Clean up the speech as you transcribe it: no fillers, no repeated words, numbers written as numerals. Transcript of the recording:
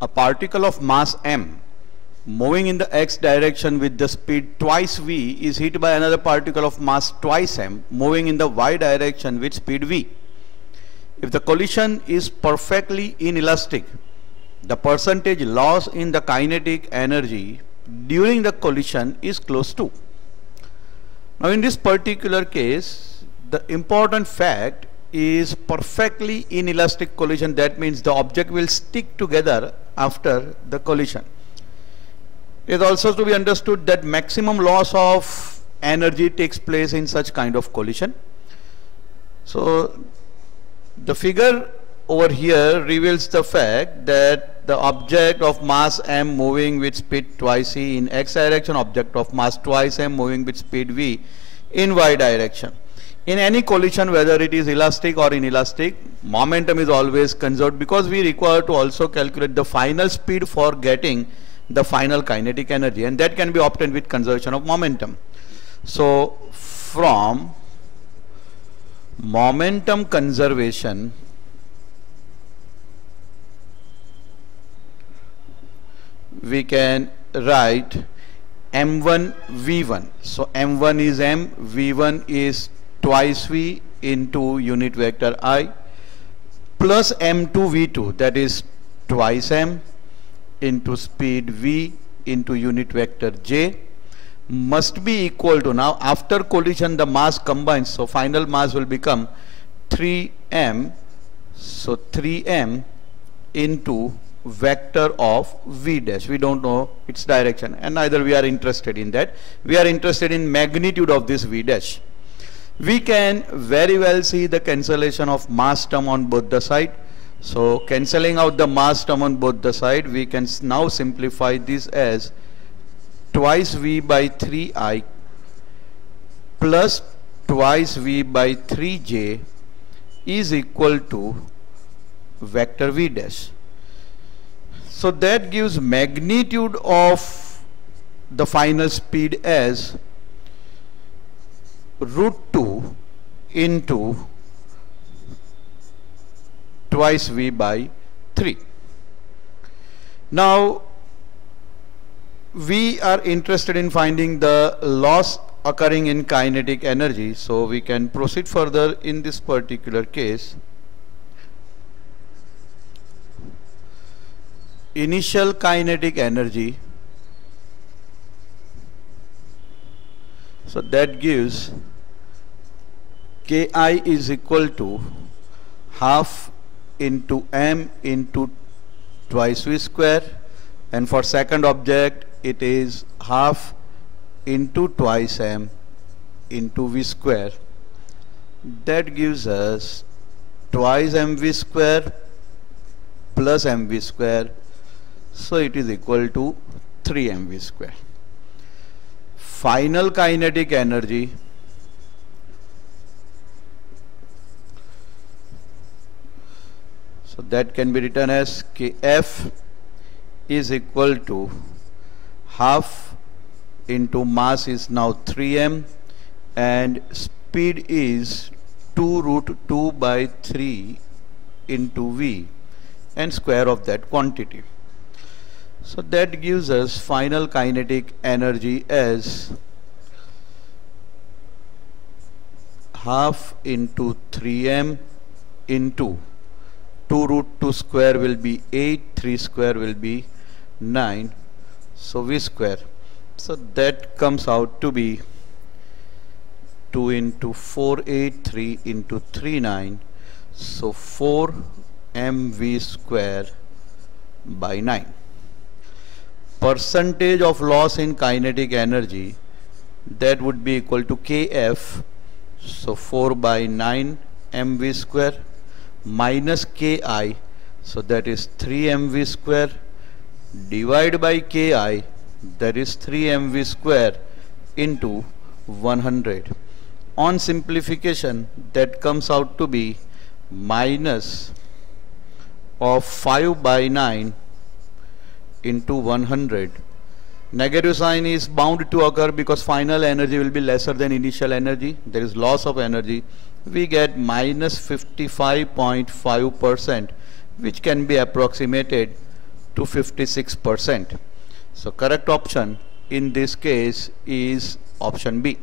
A particle of mass m moving in the x direction with the speed twice v is hit by another particle of mass twice m moving in the y direction with speed v. If the collision is perfectly inelastic, the percentage loss in the kinetic energy during the collision is close to. Now in this particular case, the important fact is perfectly inelastic collision. That means the object will stick together after the collision. It is also to be understood that maximum loss of energy takes place in such kind of collision. So the figure over here reveals the fact that the object of mass m moving with speed twice c in x direction, object of mass twice m moving with speed v in y direction. In any collision, whether it is elastic or inelastic, momentum is always conserved, because we require to also calculate the final speed for getting the final kinetic energy, and that can be obtained with conservation of momentum. So from momentum conservation, we can write m1 v1. So m1 is m, v1 is twice v into unit vector I, plus m2 v2, that is twice m into speed v into unit vector j, must be equal to, now after collision the mass combines, so final mass will become 3m, so 3m into vector of v dash. We don't know its direction, and neither we are interested in that. We are interested in magnitude of this v dash. We can very well see the cancellation of mass term on both the side. So cancelling out the mass term on both the side, we can now simplify this as twice v by 3i plus twice v by 3j is equal to vector v dash. So that gives magnitude of the final speed as root 2 into twice v by 3. Now we are interested in finding the loss occurring in kinetic energy, so we can proceed further in this particular case. Initial kinetic energy, so that gives Ki is equal to half into m into twice v square, and for second object it is half into twice m into v square. That gives us twice mv square plus mv square, so it is equal to 3 mv square. Final kinetic energy, so that can be written as Kf is equal to half into mass is now 3m and speed is 2 root 2 by 3 into v and square of that quantity. So that gives us final kinetic energy as half into 3m into 2 root 2 square will be 8, 3 square will be 9, so v square. So that comes out to be 2 into 4, 8, 3 into 3, 9, so 4 mv square by 9. Percentage of loss in kinetic energy, that would be equal to Kf, so 4 by 9 mv square minus Ki, so that is 3 mv square, divided by Ki, that is 3 mv square into 100. On simplification, that comes out to be minus of 5 by 9 into 100. Negative sign is bound to occur because final energy will be lesser than initial energy. There is loss of energy. We get minus 55.5%, which can be approximated to 56%. So correct option in this case is option B.